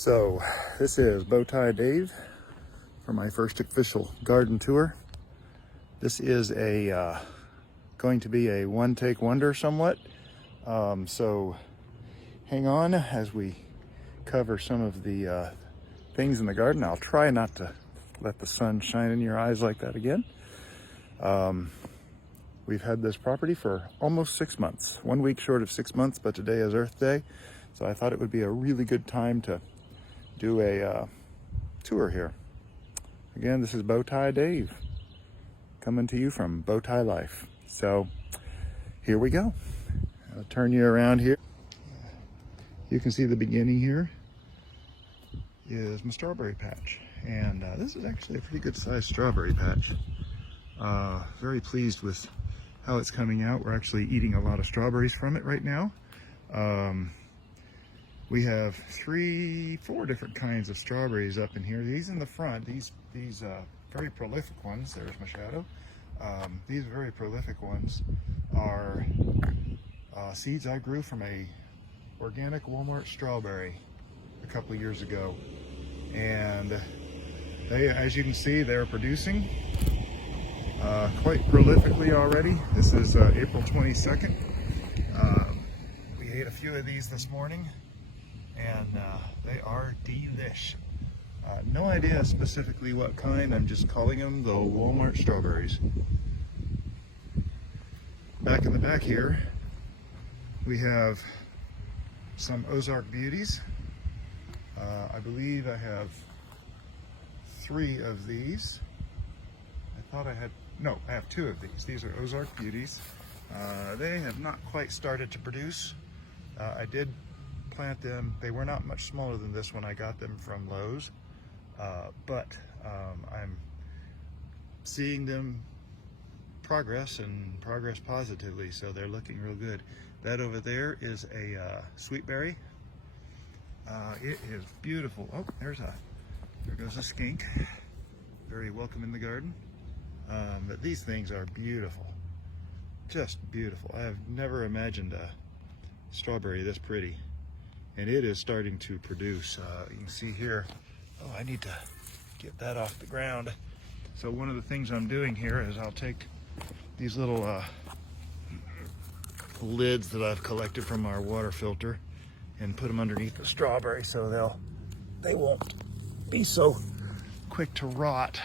So this is Bowtie Dave for my first official garden tour. This is going to be a one-take wonder somewhat. So hang on as we cover some of the things in the garden. I'll try not to let the sun shine in your eyes like that again. We've had this property for almost 6 months, 1 week short of 6 months, but today is Earth Day. So I thought it would be a really good time to do a tour here. Again, this is Bowtie Dave coming to you from Bowtie Life. So here we go. I'll turn you around here. You can see the beginning here is my strawberry patch. And this is actually a pretty good sized strawberry patch. Very pleased with how it's coming out. We're actually eating a lot of strawberries from it right now. We have 4 different kinds of strawberries up in here. These in the front, these very prolific ones, there's my shadow. These very prolific ones are seeds I grew from a organic Walmart strawberry a couple of years ago. And they, as you can see, they're producing quite prolifically already. This is April 22nd. We ate a few of these this morning, and they are delish. No idea specifically what kind, I'm just calling them the Walmart strawberries. Back in the back here, we have some Ozark Beauties. I believe I have 3 of these. I thought I had, no, I have 2 of these. These are Ozark Beauties. They have not quite started to produce. I did plant them. They were not much smaller than this when I got them from Lowe's, but I'm seeing them progress and progress positively, so they're looking real good. That over there is a sweet berry. It is beautiful. Oh, there goes a skink. Very welcome in the garden. But these things are beautiful, just beautiful. I have never imagined a strawberry this pretty, and it is starting to produce. You can see here, oh, I need to get that off the ground. So one of the things I'm doing here is I'll take these little lids that I've collected from our water filter and put them underneath the strawberry so they won't be so quick to rot.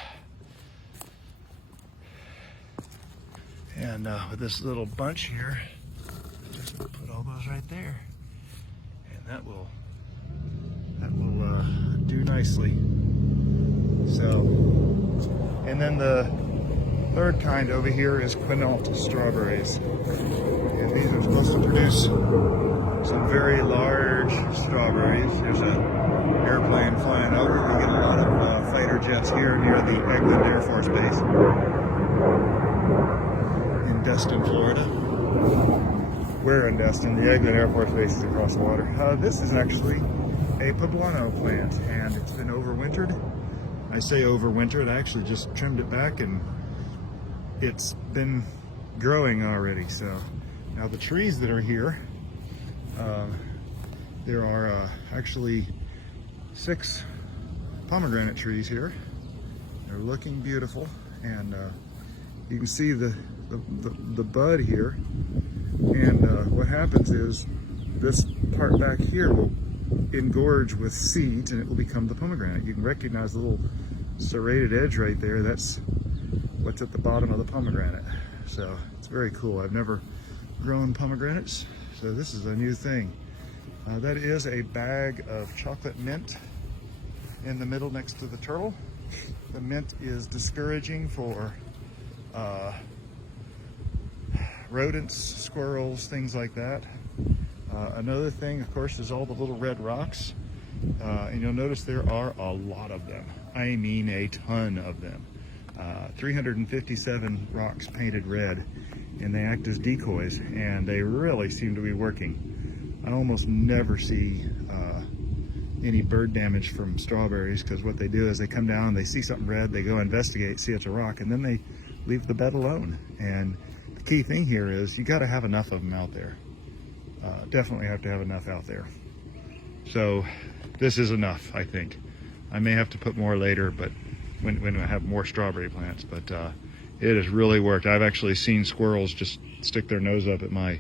And with this little bunch here, just put all those right there, and that will do nicely. So, and then the third kind over here is Quinault Strawberries, and these are supposed to produce some very large strawberries. There's an airplane flying over. We get a lot of fighter jets here near the Eglin Air Force Base in Destin, Florida. We're in Destin. The Eglin Air Force Base is across the water. This is actually a poblano plant, and it's been overwintered. I say overwintered, I actually just trimmed it back and it's been growing already. So now the trees that are here, there are actually 6 pomegranate trees here. They're looking beautiful, and you can see the bud here. And what happens is this part back here will engorge with seeds, and it will become the pomegranate. You can recognize the little serrated edge right there. That's what's at the bottom of the pomegranate. So it's very cool. I've never grown pomegranates, so this is a new thing. That is a bag of chocolate mint in the middle next to the turtle. The mint is discouraging for rodents, squirrels, things like that. Another thing, of course, is all the little red rocks. And you'll notice there are a lot of them. I mean a ton of them. 357 rocks painted red, and they act as decoys, and they really seem to be working. I almost never see any bird damage from strawberries, because what they do is they come down, they see something red, they go investigate, see it's a rock, and then they leave the bed alone. And the key thing here is you got to have enough of them out there. Definitely have to have enough out there. So this is enough, I think. I may have to put more later, but when I have more strawberry plants, but it has really worked. I've actually seen squirrels just stick their nose up at my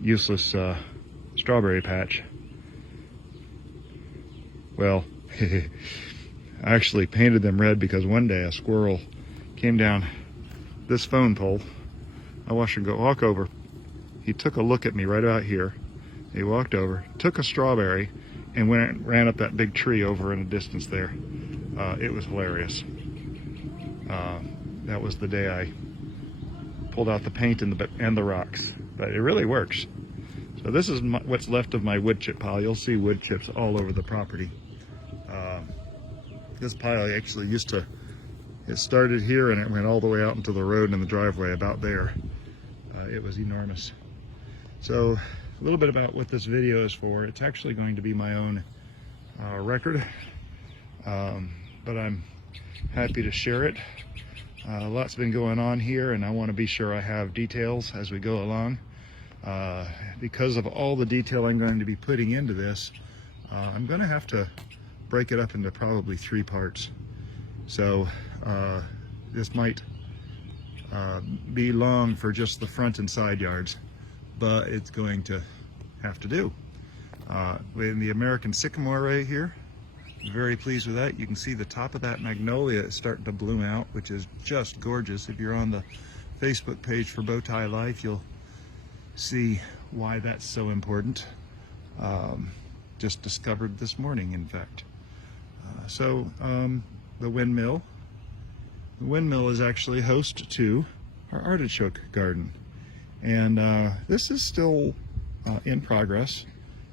useless strawberry patch. Well, I actually painted them red because one day a squirrel came down this phone pole. I watched him walk over. He took a look at me right about here. He walked over, took a strawberry, and ran up that big tree over in the distance there. It was hilarious. That was the day I pulled out the paint and the rocks. But it really works. So this is what's left of my wood chip pile. You'll see wood chips all over the property. This pile actually it started here and it went all the way out into the road and the driveway about there. It was enormous. So a little bit about what this video is for. It's actually going to be my own record, but I'm happy to share it. A lot's been going on here and I want to be sure I have details as we go along. Because of all the detail I'm going to be putting into this, I'm going to have to break it up into probably 3 parts. So this might be long for just the front and side yards, but it's going to have to do. In the American sycamore right here, very pleased with that. You can see the top of that magnolia is starting to bloom out, which is just gorgeous. If you're on the Facebook page for Bowtie Life, you'll see why that's so important. Just discovered this morning, in fact. The Windmill. The Windmill is actually host to our artichoke garden. And this is still in progress.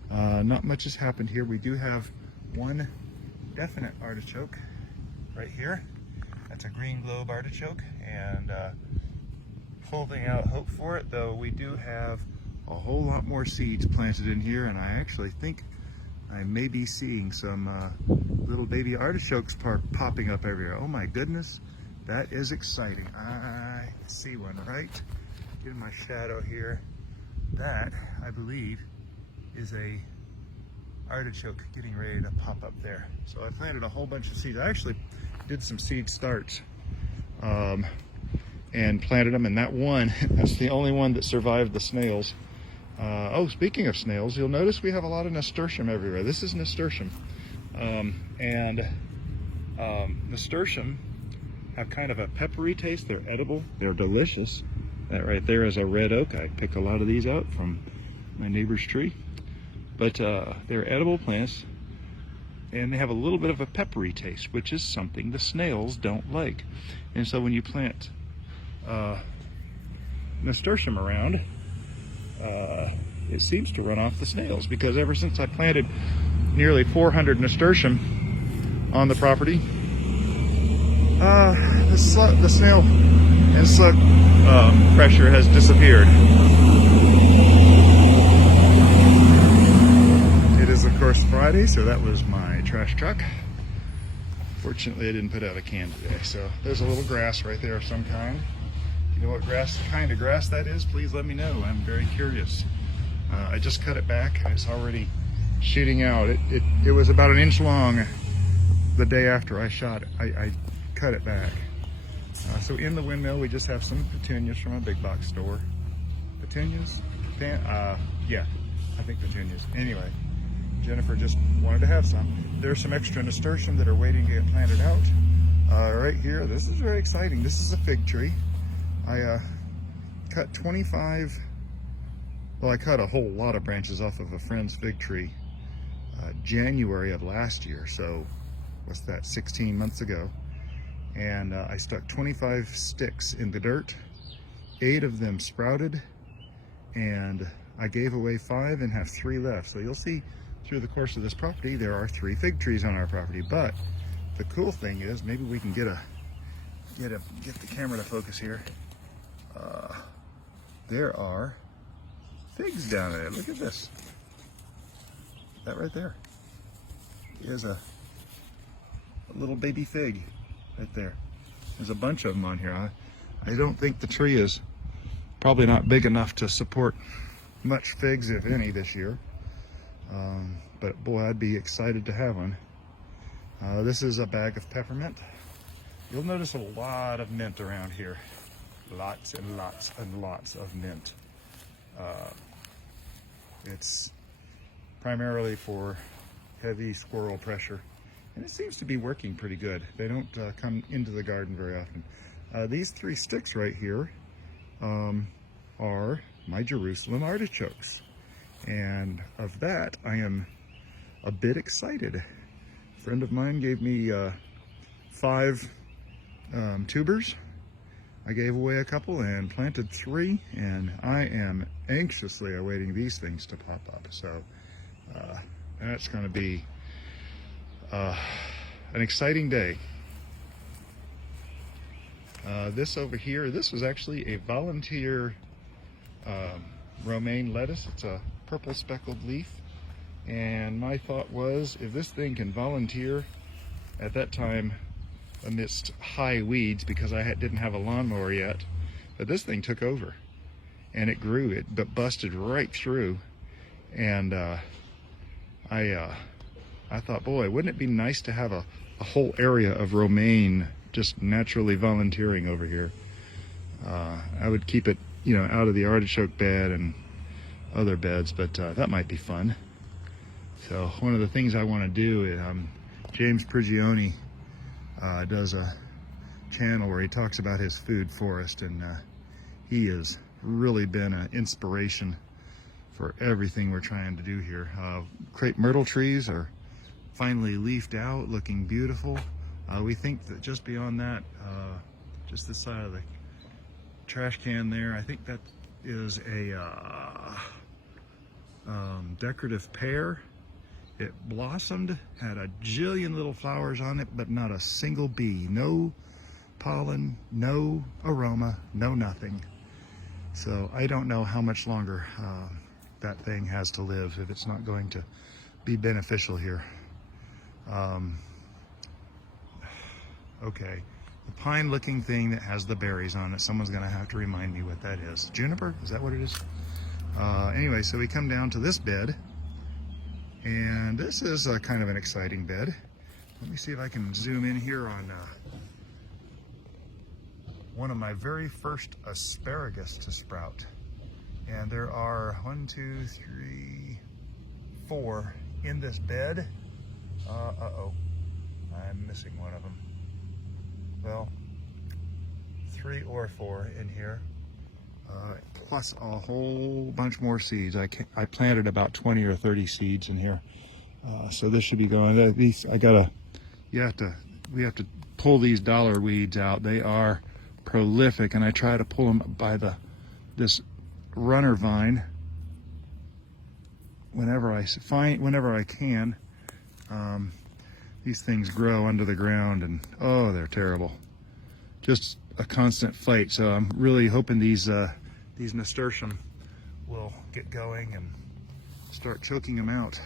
Not much has happened here. We do have one definite artichoke right here. That's a green globe artichoke, and holding out hope for it, though we do have a whole lot more seeds planted in here, and I actually think I may be seeing some little baby artichokes popping up everywhere. Oh my goodness, that is exciting. I see one right in my shadow here. That, I believe, is a artichoke getting ready to pop up there. So I planted a whole bunch of seeds. I actually did some seed starts and planted them, and that one, that's the only one that survived the snails. Oh, speaking of snails, you'll notice we have a lot of nasturtium everywhere. This is nasturtium. Nasturtium have kind of a peppery taste. They're edible. They're delicious. That right there is a red oak. I picked a lot of these out from my neighbor's tree. But they're edible plants, and they have a little bit of a peppery taste, which is something the snails don't like. And so when you plant nasturtium around, it seems to run off the snails, because ever since I planted nearly 400 nasturtium on the property, the snail and slug pressure has disappeared. It is, of course, Friday, so that was my trash truck. Fortunately, I didn't put out a can today, so there's a little grass right there of some kind. If you know what kind of grass that is, please let me know. I'm very curious. I just cut it back. It's already shooting out. It was about an inch long the day after I shot it. I cut it back. So in the Windmill, we just have some petunias from a big box store. Petunias? Yeah, I think petunias. Anyway, Jennifer just wanted to have some. There's some extra nasturtium that are waiting to get planted out. Right here, this is very exciting. This is a fig tree. I cut 25, well, I cut a whole lot of branches off of a friend's fig tree January of last year, so what's that, 16 months ago. And I stuck 25 sticks in the dirt. 8 of them sprouted, and I gave away 5 and have 3 left. So you'll see through the course of this property, there are 3 fig trees on our property. But the cool thing is, maybe we can get the camera to focus here. There are figs down there. Look at this. That right there is a little baby fig right there. There's a bunch of them on here. I don't think the tree is probably not big enough to support much figs, if any, this year. but boy, I'd be excited to have one. This is a bag of peppermint. You'll notice a lot of mint around here. Lots and lots and lots of mint. It's primarily for heavy squirrel pressure, and it seems to be working pretty good. They don't come into the garden very often. These 3 sticks right here are my Jerusalem artichokes, and of that I am a bit excited. A friend of mine gave me 5 tubers. I gave away a couple and planted 3, and I am anxiously awaiting these things to pop up. So that's going to be an exciting day. This over here, this was actually a volunteer romaine lettuce. It's a purple speckled leaf, and my thought was, if this thing can volunteer at that time amidst high weeds, because I didn't have a lawnmower yet, but this thing took over and it grew. It busted right through, and I thought, boy, wouldn't it be nice to have a whole area of romaine just naturally volunteering over here. I would keep it, you know, out of the artichoke bed and other beds, but that might be fun. So one of the things I want to do is James Prigioni does a channel where he talks about his food forest, and he has really been an inspiration for everything we're trying to do here. Crepe myrtle trees are finally leafed out, looking beautiful. We think that just beyond that, just this side of the trash can there, I think that is a decorative pear. It blossomed, had a jillion little flowers on it, but not a single bee. No pollen, no aroma, no nothing. So I don't know how much longer that thing has to live if it's not going to be beneficial here. Okay, the pine looking thing that has the berries on it, someone's gonna have to remind me what that is. Juniper, is that what it is? Anyway, so we come down to this bed, and this is kind of an exciting bed. Let me see if I can zoom in here on one of my very first asparagus to sprout. And there are 1, 2, 3, 4 in this bed. Uh-oh, I'm missing one of them. Well, 3 or 4 in here, plus a whole bunch more seeds. I planted about 20 or 30 seeds in here, so this should be going. These we have to pull these dollar weeds out. They are prolific, and I try to pull them by this runner vine whenever I can. These things grow under the ground, and oh, they're terrible. Just a constant fight. So I'm really hoping these Nasturtium will get going and start choking them out.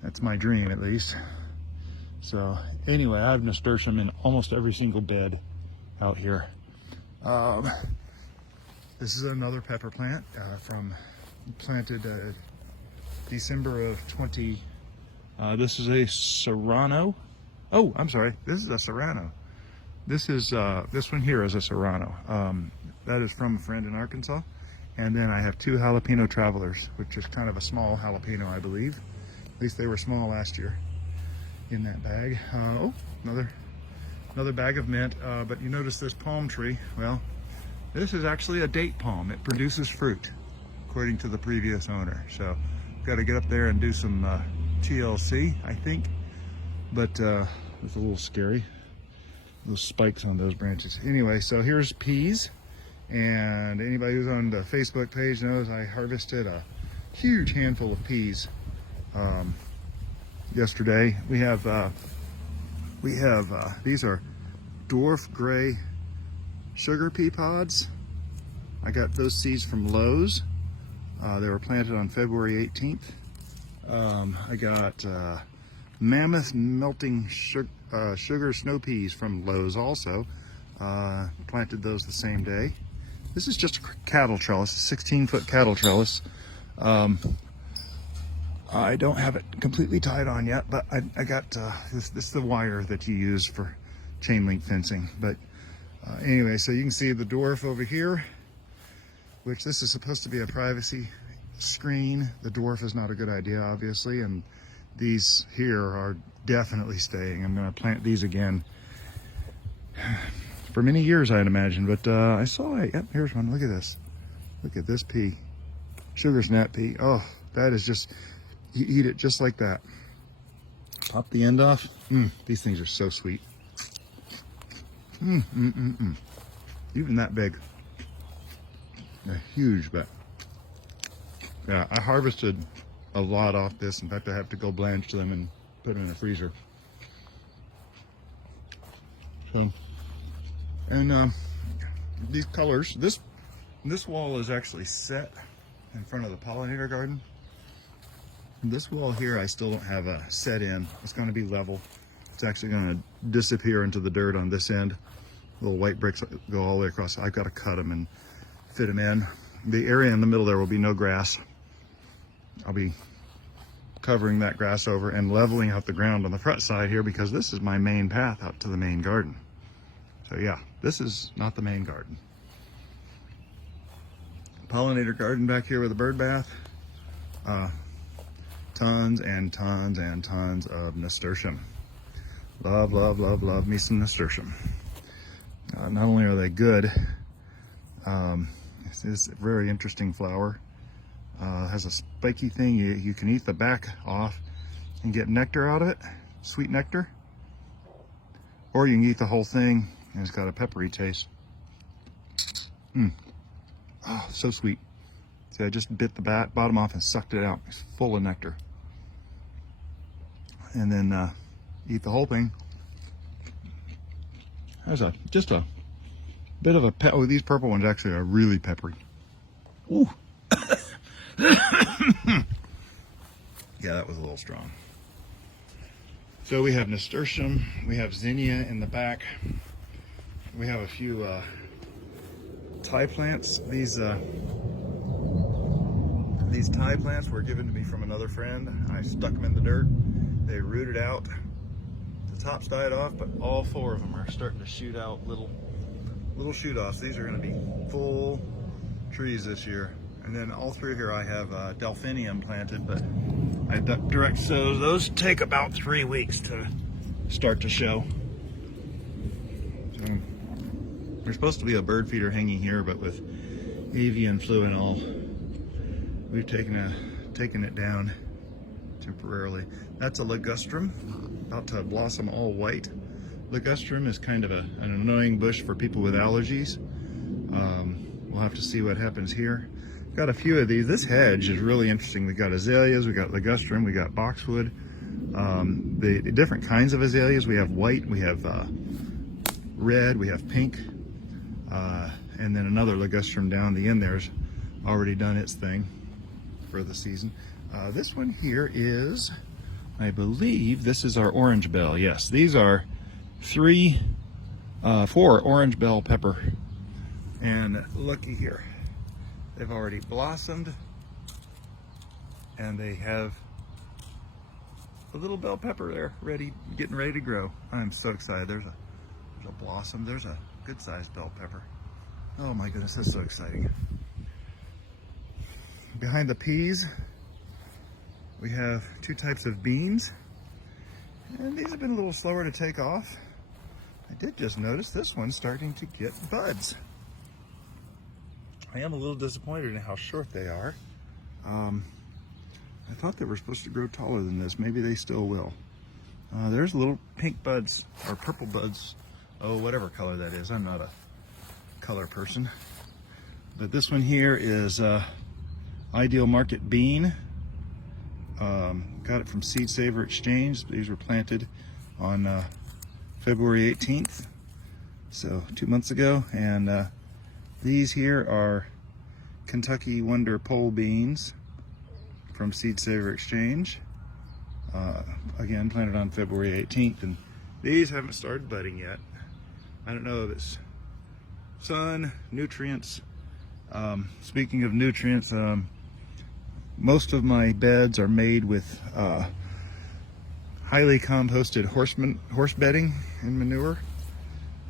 That's my dream, at least. So anyway, I have Nasturtium in almost every single bed out here. This is another pepper plant planted December of 20. This is a Serrano. Oh, I'm sorry. This is a Serrano. This one here is a Serrano. That is from a friend in Arkansas. And then I have 2 jalapeno travelers, which is kind of a small jalapeno, I believe. At least they were small last year in that bag. Oh, another bag of mint. But you notice this palm tree. Well, this is actually a date palm. It produces fruit, according to the previous owner. So got to get up there and do some TLC, I think, but it's a little scary, those spikes on those branches. Anyway, so here's peas, and anybody who's on the Facebook page knows I harvested a huge handful of peas yesterday. We have these are dwarf gray sugar pea pods. I got those seeds from Lowe's. They were planted on February 18th. I got mammoth melting sugar snow peas from Lowe's also. Planted those the same day. This is just a cattle trellis, a 16-foot cattle trellis. I don't have it completely tied on yet, but I got this is the wire that you use for chain link fencing. But anyway, so you can see the dwarf over here, which this is supposed to be a privacy screen. The dwarf is not a good idea, obviously, and these here are definitely staying. I'm going to plant these again for many years, I'd imagine. But I saw it. Yep, here's one. Look at this. Look at this pea. Sugar snap pea. Oh, that is just, you eat it just like that. Pop the end off. These things are so sweet. Even that big. They're huge, but yeah, I harvested a lot off this. In fact, I have to go blanch them and put them in the freezer. So, and these colors, this wall is actually set in front of the Pollinator Garden. This wall here, I still don't have a set in. It's going to be level. It's actually going to disappear into the dirt on this end. Little white bricks go all the way across. I've got to cut them and fit them in. The area in the middle there will be no grass. I'll be covering that grass over and leveling out the ground on the front side here, because this is my main path out to the main garden. So yeah, this is not the main garden. Pollinator garden back here with a bird bath. Tons and tons and tons of nasturtium. Love, love, love, love me some nasturtium. Not only are they good, this a very interesting flower. Has a spiky thing. You can eat the back off and get nectar out of it, sweet nectar. Or you can eat the whole thing and it's got a peppery taste. Oh, so sweet. See, I just bit the bottom off and sucked it out. It's full of nectar. And then eat the whole thing. There's just a bit of a oh, these purple ones actually are really peppery. Ooh. Yeah, that was a little strong. So we have nasturtium, we have zinnia in the back. We have a few Thai plants. These Thai plants were given to me from another friend. I stuck them in the dirt. They rooted out. The tops died off, but all four of them are starting to shoot out little shoot-offs. These are going to be full trees this year. And then all through here I have Delphinium planted, but I direct sows. Those take about 3 weeks to start to show. So, there's supposed to be a bird feeder hanging here, but with avian flu and all, we've taken it down temporarily. That's a ligustrum, about to blossom all white. Ligustrum is kind of an annoying bush for people with allergies. We'll have to see what happens here. Got a few of these. This hedge is really interesting. We got azaleas, we got ligustrum, we got boxwood. The different kinds of azaleas. We have white, we have red, we have pink, and then another ligustrum down the end there's already done its thing for the season. This one here is, I believe this is our orange bell. Yes, these are 4 orange bell pepper. And looky here, they've already blossomed and they have a little bell pepper there getting ready to grow. I'm so excited. There's a blossom. There's a good sized bell pepper. Oh my goodness, that's so exciting. Behind the peas, we have 2 types of beans, and these have been a little slower to take off. I did just notice this one's starting to get buds. I am a little disappointed in how short they are. I thought they were supposed to grow taller than this. Maybe they still will. There's little pink buds, or purple buds. Oh, whatever color that is. I'm not a color person. But this one here is Ideal Market Bean. Got it from Seed Saver Exchange. These were planted on February 18th, so 2 months ago. And these here are Kentucky Wonder Pole Beans from Seed Saver Exchange. Again, planted on February 18th, and these haven't started budding yet. I don't know if it's sun, nutrients. Speaking of nutrients, Most of my beds are made with highly composted horse bedding and manure.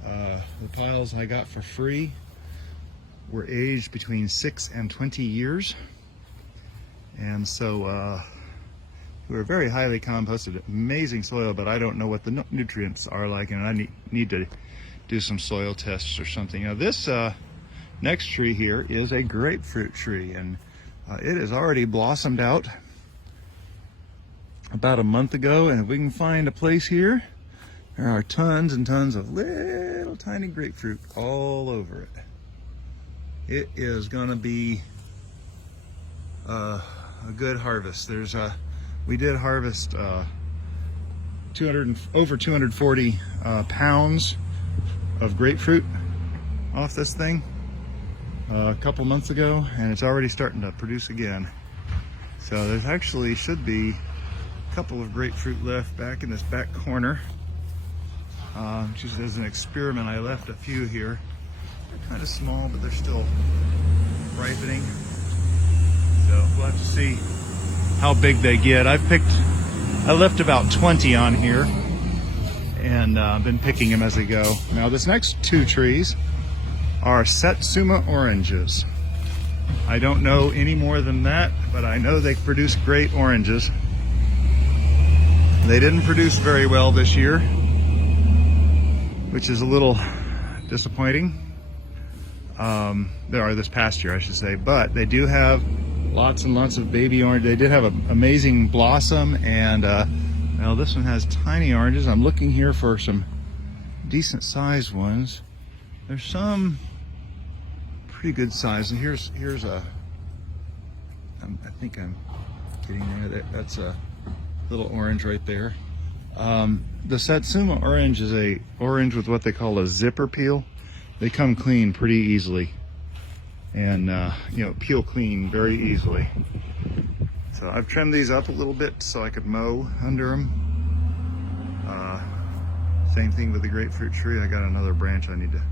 The piles I got for free were aged between 6 and 20 years. And so we're very highly composted, amazing soil, but I don't know what the nutrients are like, and I need to do some soil tests or something. Now this next tree here is a grapefruit tree, and it has already blossomed out about a month ago, and if we can find a place here, there are tons and tons of little tiny grapefruit all over it. It is gonna be a good harvest. We did harvest over 240 pounds of grapefruit off this thing a couple months ago, and it's already starting to produce again. So there's actually should be a couple of grapefruit left back in this back corner. Just as an experiment, I left a few here. They're kind of small, but they're still ripening. So we'll have to see how big they get. I left about 20 on here, and I've been picking them as they go. Now this next two trees are Satsuma Oranges. I don't know any more than that, but I know they produce great oranges. They didn't produce very well this year, which is a little disappointing. This past year, I should say, but they do have lots and lots of baby orange. They did have an amazing blossom, and now this one has tiny oranges. I'm looking here for some decent sized ones. There's some pretty good size, and here's a, I think I'm getting there. That's a little orange right there. The Satsuma orange is a orange with what they call a zipper peel. They come clean pretty easily, and peel clean very easily. So I've trimmed these up a little bit so I could mow under them. Same thing with the grapefruit tree. I got another branch I need to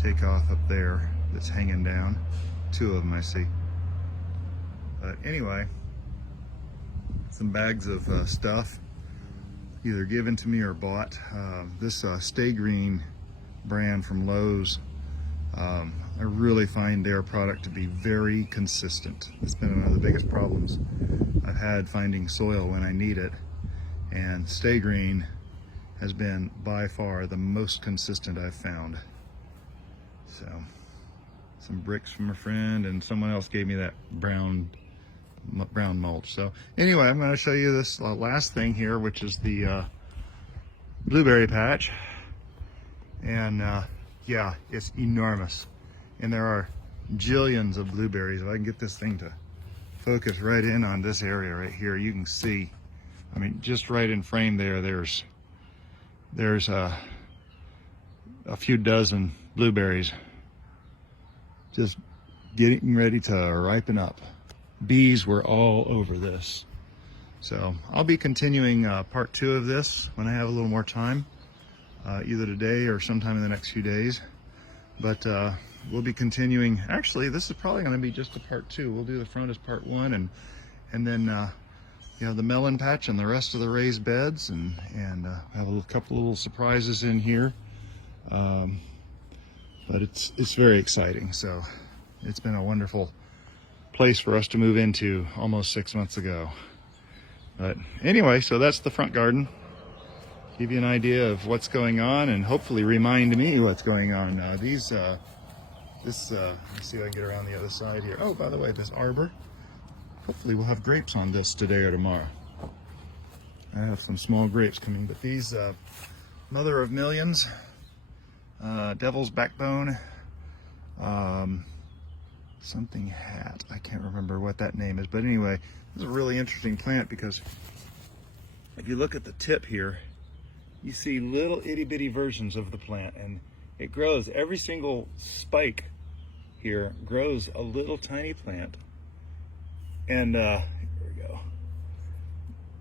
take off up there that's hanging down. Two of them I see. But anyway, some bags of stuff either given to me or bought. This Stay Green brand from Lowe's, I really find their product to be very consistent. It's been one of the biggest problems I've had finding soil when I need it, and Stay Green has been by far the most consistent I've found. So some bricks from a friend, and someone else gave me that brown mulch. So anyway, I'm going to show you this last thing here, which is the blueberry patch. And yeah, it's enormous, and there are jillions of blueberries. If I can get this thing to focus right in on this area right here, you can see, I mean, just right in frame there's a few dozen blueberries just getting ready to ripen up. Bees were all over this. So I'll be continuing part 2 of this when I have a little more time, either today or sometime in the next few days. But we'll be continuing. Actually, this is probably going to be just a part 2. We'll do the front as part 1, and then the melon patch and the rest of the raised beds, and have a couple little surprises in here. But it's very exciting. So it's been a wonderful place for us to move into almost 6 months ago. But anyway, so that's the front garden. Give you an idea of what's going on, and hopefully remind me what's going on. Let's see if I can get around the other side here. Oh, by the way, this arbor, hopefully we'll have grapes on this today or tomorrow. I have some small grapes coming, but these mother of millions, devil's backbone, something hat. I can't remember what that name is, but anyway, this is a really interesting plant because if you look at the tip here, you see little itty bitty versions of the plant, and it grows. Every single spike here grows a little tiny plant, and here we go.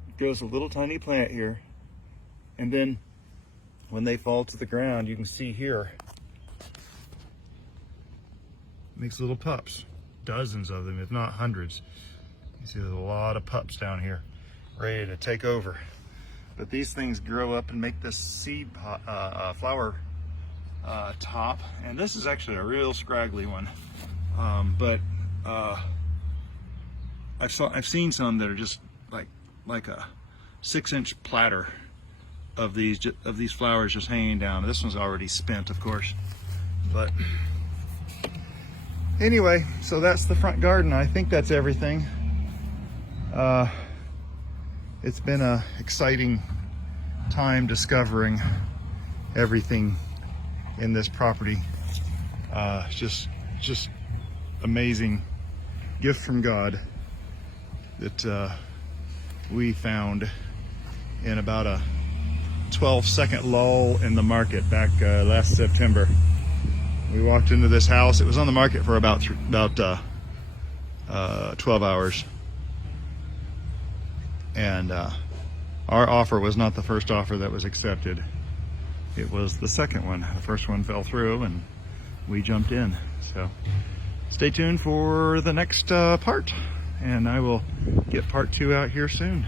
It grows a little tiny plant here, and then when they fall to the ground, you can see here, makes little pups, dozens of them, if not hundreds. You see there's a lot of pups down here ready to take over. But these things grow up and make this seed flower top. And this is actually a real scraggly one. I've seen some that are just like a 6-inch platter of these flowers just hanging down. This one's already spent, of course. But anyway, so that's the front garden. I think that's everything. It's been an exciting time discovering everything in this property. Just amazing gift from God that we found in about a 12-second lull in the market back last September. We walked into this house. It was on the market for about 12 hours. And our offer was not the first offer that was accepted. It was the second one. The first one fell through and we jumped in. So stay tuned for the next part, and I will get part 2 out here soon.